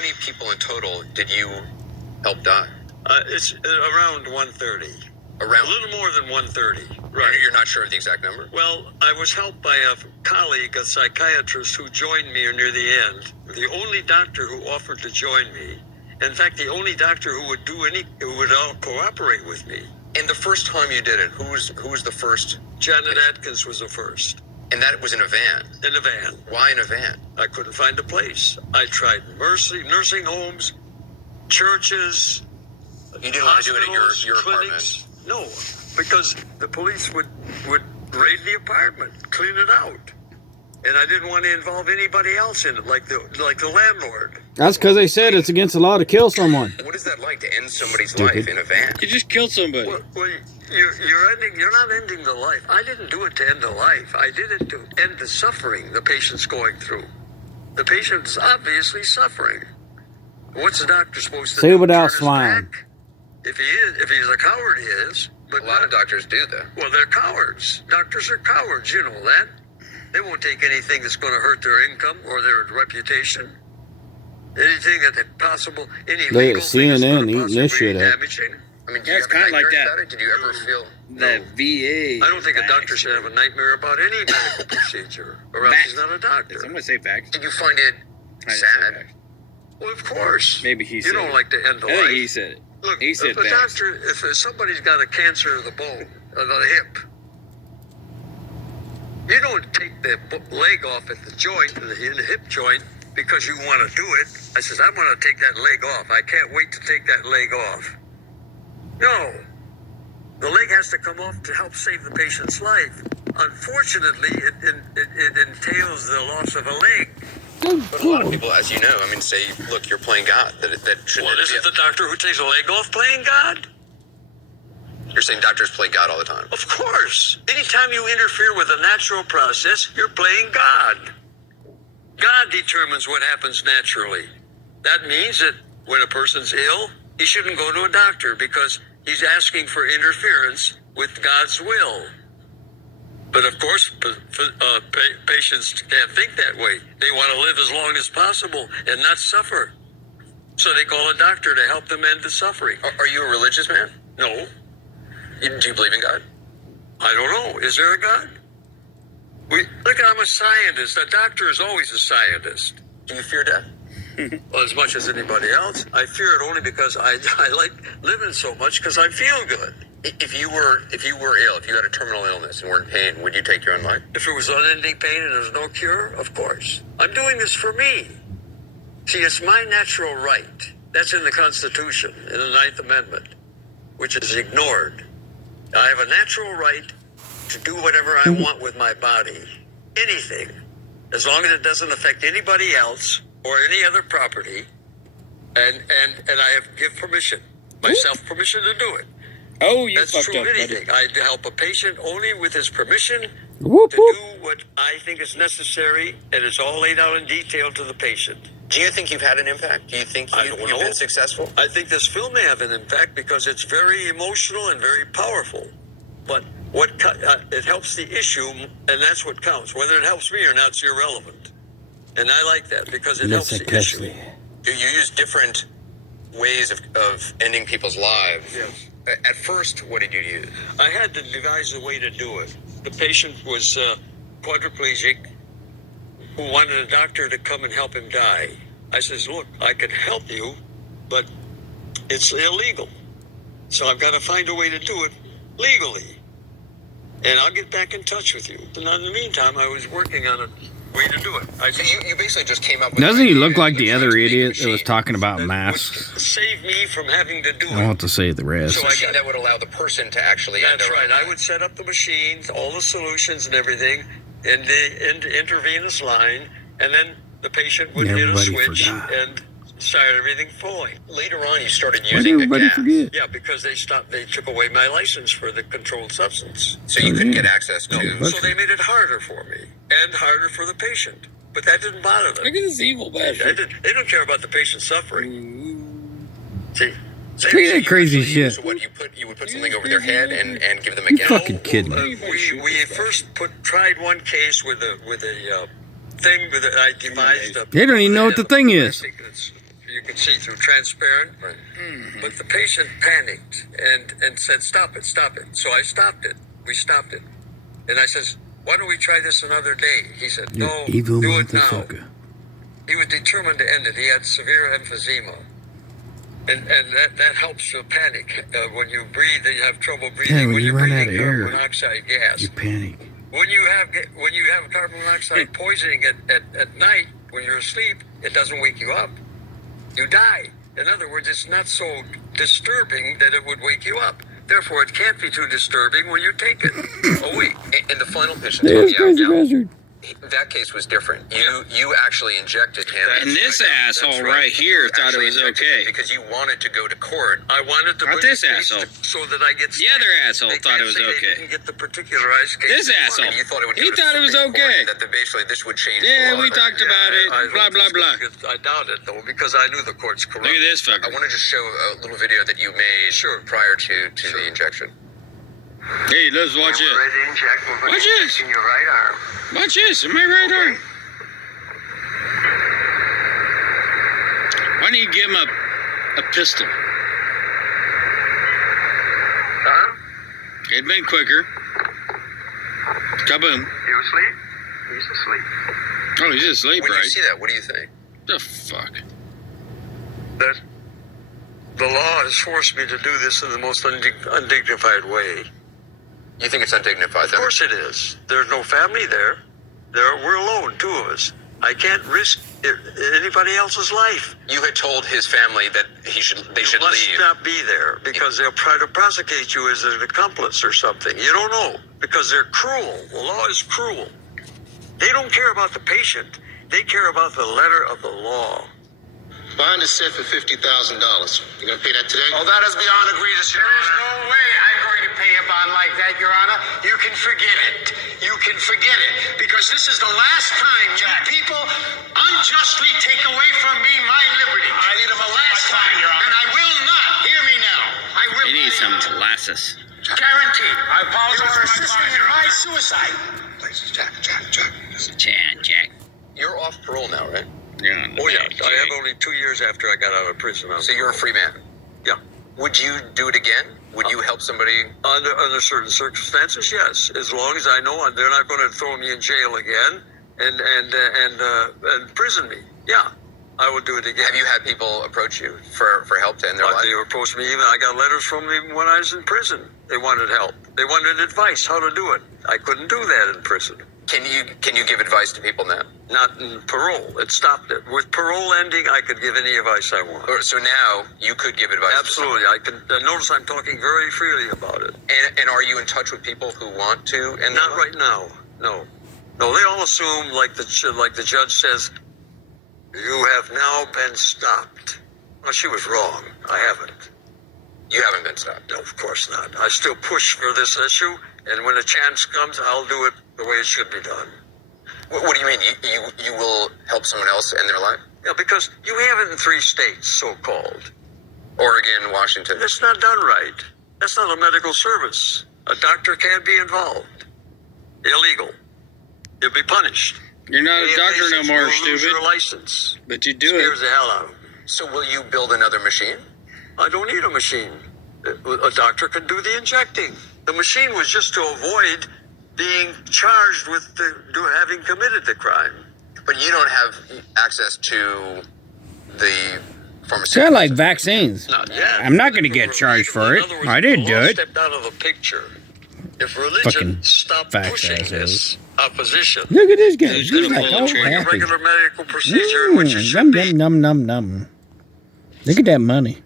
many people in total did you help die? It's around 130. Around A little more than 130. Right. You're not sure of the exact number? Well, I was helped by a colleague, a psychiatrist, who joined me near the end. The only doctor who offered to join me. In fact, the only doctor who would cooperate with me. And the first time you did it, who was the first? Janet Atkins was the first. And that was in a van? In a van. Why in a van? I couldn't find a place. I tried nursing homes, churches. You didn't want to do it at your clinics. apartment? No, because the police would raid the apartment, clean it out. And I didn't want to involve anybody else in it, like the landlord. That's because they said it's against the law to kill someone. What is that like, to end somebody's life in a van? You just killed somebody. Well, you're not ending the life. I didn't do it to end the life. I did it to end the suffering the patient's going through. The patient's obviously suffering. What's the doctor supposed to do? Say without Turn his smiling. back? If he's a coward, he is. But A lot of doctors do that. Well, they're cowards. Doctors are cowards, you know that. They won't take anything that's going to hurt their income or their reputation. Anything that possible, any Look at legal thing that's CNN going to eating this possibly be shit up. damaging. I mean, Yeah, it's kinda like that. Did you ever feel... That VA. I don't think a doctor should have a nightmare about any medical procedure, or else he's not a doctor. I'm gonna say facts. Did you find it I just said sad? facts. Well, of course. Maybe he You said don't it. like to end the I think life. he said it. Look, He said if a facts. doctor, if somebody's got a cancer of the bone, or the hip, you don't take the leg off at the joint, in the hip joint, because you want to do it. I says, I'm going to take that leg off. I can't wait to take that leg off. No. The leg has to come off to help save the patient's life. Unfortunately, it entails the loss of a leg. But a lot of people, as you know, I mean, say, look, you're playing God. That shouldn't Well, isn't the doctor who takes a leg off playing God? You're saying doctors play God all the time? Of course. Anytime you interfere with a natural process, you're playing God. God determines what happens naturally. That means that when a person's ill, he shouldn't go to a doctor because he's asking for interference with God's will. But of course, patients can't think that way. They want to live as long as possible and not suffer. So they call a doctor to help them end the suffering. Are you a religious man? No, Do you believe in God? I don't know. Is there a God? Look, I'm a scientist. A doctor is always a scientist. Do you fear death? Well, as much as anybody else. I fear it only because I like living so much because I feel good. If you were ill, if you had a terminal illness and were in pain, would you take your own life? If it was unending pain and there's no cure, of course. I'm doing this for me. See, it's my natural right. That's in the Constitution, in the Ninth Amendment, which is ignored. I have a natural right to do whatever I want with my body. Anything. As long as it doesn't affect anybody else or any other property. And I give permission. Myself permission to do it. Oh, you That's fucked true up, of buddy. anything. I help a patient only with his permission Whoop, to whoop. do what I think is necessary, and it's all laid out in detail to the patient. Do you think you've had an impact? Do you think I you've don't know. been successful? I think this film may have an impact because it's very emotional and very powerful. But it helps the issue, and that's what counts. Whether it helps me or not is irrelevant. And I like that because it helps Listen the issue. closely. You use different ways of ending people's lives. Yes. At first, what did you use? I had to devise a way to do it. The patient was quadriplegic who wanted a doctor to come and help him die. I says, look, I can help you, but it's illegal. So I've got to find a way to do it legally. And I'll get back in touch with you. And in the meantime, I was working on a way to do it. So you basically just came up with... Doesn't an he idea look like that the was other to make idiot that was machines. talking about that masks? would save me from having to do I it. want to say the rest. So a machine that would allow the person to actually end That's their right. own I life. would set up the machines, all the solutions and everything, and the intravenous line, and then the patient would hit a Everybody switch forgot. and start everything flowing. Later on, you started Why did using the everybody gas. forget? Yeah, because they took away my license for the controlled substance. So you Oh, couldn't yeah. get access to... No, So they made it harder for me and harder for the patient. But that didn't bother Look them. at this evil bastard. They don't care about the patient suffering. See? Look at that crazy So shit. what, you would put something over their head and give them a You gas? fucking kidding Uh, me. we first tried one case with a thing that I devised. They don't even know what the thing is. You you can see through, transparent. Right. But the patient panicked and said, stop it. So I stopped it. We stopped it. And I says, why don't we try this another day? He said, You no, evil do it now. motherfucker. He was determined to end it. He had severe emphysema. And that helps you panic. When you breathe, you have trouble breathing. Yeah, when you run out of breathing air, carbon monoxide gas. You panic. When you have carbon monoxide poisoning at night when you're asleep, it doesn't wake you up. You die. In other words, it's not so disturbing that it would wake you up. Therefore, it can't be too disturbing when you take it. A week. And the final patient, There's Tony, Crazy Bastard. that case was different. You actually injected him. And this asshole That's right here You thought it actually was injected okay. him because you wanted to go to court. I wanted to Not bring this the case asshole. so that I get The other asshole they thought it can't was say they okay. didn't get the particularized case. This they wanted. asshole. And you thought it would He go to thought it was Supreme Court, okay. that basically this would change. Yeah, the law. we talked about it. I Blah, hope blah, this blah. gets- I doubt it though because I knew the court's corrupt. Look at this I fucker. want to just show a little video that you made prior to the injection. Hey, let's watch We're it. ready to inject. We're going Watch to this. inject in your right arm. Watch this. In my right arm. Why don't you give him a pistol? Huh? It'd been quicker. Kaboom. You asleep? He's asleep. Oh, he's asleep, When right? you see that, what do you think? The fuck? That the law has forced me to do this in the most undignified way. You think it's undignified? Of course it is. There's no family there. We're alone, two of us. I can't risk anybody else's life. You had told his family that they should You must leave. not be there because they'll try to prosecute you as an accomplice or something. You don't know because they're cruel. The law is cruel. They don't care about the patient. They care about the letter of the law. Bond is set for $50,000. You gonna pay that today? Oh, that is beyond egregious, Your There's Honor. no way I'm going to pay a bond like that, Your Honor. You can forget it. You can forget it. Because this is the last time you people unjustly take away from me my liberty. I need him a last time, Your Honor. and I will not. Hear me now. I will He needs some not. molasses. Guaranteed. I apologize You are for my assisting fine, in Your my Honor. suicide. Please, Jack. Jack. You're off parole now, right? Yeah. Oh, yeah. I have only 2 years after I got out of prison. So you're a free man. Yeah. Would you do it again? Would you help somebody? Under certain circumstances, yes. As long as I know they're not going to throw me in jail again and prison me. Yeah, I would do it again. Have you had people approach you for help to end their life? They approached me. Even I got letters from them when I was in prison. They wanted help. They wanted advice how to do it. I couldn't do that in prison. Can you give advice to people now? Not in parole. It stopped it. With parole ending, I could give any advice I want. So now you could give advice. Absolutely. I can. Notice I'm talking very freely about it. And are you in touch with people who want to? And Not right now. No. They all assume, like the judge says, you have now been stopped. Well, she was wrong. I haven't. You haven't been stopped. No, of course not. I still push for this issue, and when a chance comes, I'll do it the way it should be done. What do you mean? You will help someone else end their life? Yeah, because you have it in 3 states, so-called. Oregon, Washington. It's not done right. That's not a medical service. A doctor can't be involved. Illegal. You'll be punished. You're not a doctor no more, You'll lose stupid. your license. But you do Scares it. the hell out of them. So will you build another machine? I don't need a machine. A doctor can do the injecting. The machine was just to avoid being charged with having committed the crime. But you don't have access to the pharmaceutical. Sound like vaccines. Not yet. I'm not going to get charged for In it. other words, I didn't the do law it. Stepped out of the picture. If religion Fucking stopped fact pushing this opposition, Look at this guy. Who's He's gonna like, pull the oh, trigger? like a happy. regular medical procedure, which it should Num, be. num, num, num, num. Look at that money.